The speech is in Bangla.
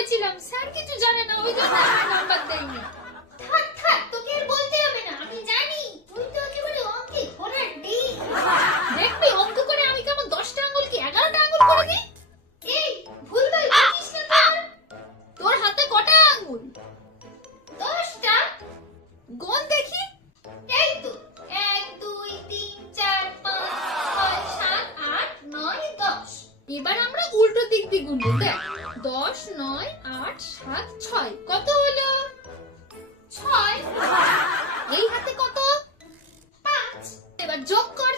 করেছিলাম, স্যার কিছু জানে না, ওই জন্য আমার নাম্বার দেয়নি। থাক থাক, তোকে আর বলতে হবে না, আমি জানি তুই তো একেবারে অঙ্কে ঘোড়ার ডিম। দেখবি অঙ্ক করে আমি কেমন 10টা আঙ্গুল কি 11টা আঙ্গুল করে দিই। এই ভুলভাল বকিস না তো। তোর হাতে কটা আঙ্গুল? 10টা। গোন দেখি। এই তো 1 2 3 4 5 6 7 8 9 10। এবার আমরা উল্টো দিক দিয়ে গুনবো। দেখ 10 9 8 7 6 কত হলো? 6। এই হাতে কত? 5। এবার যোগ কর।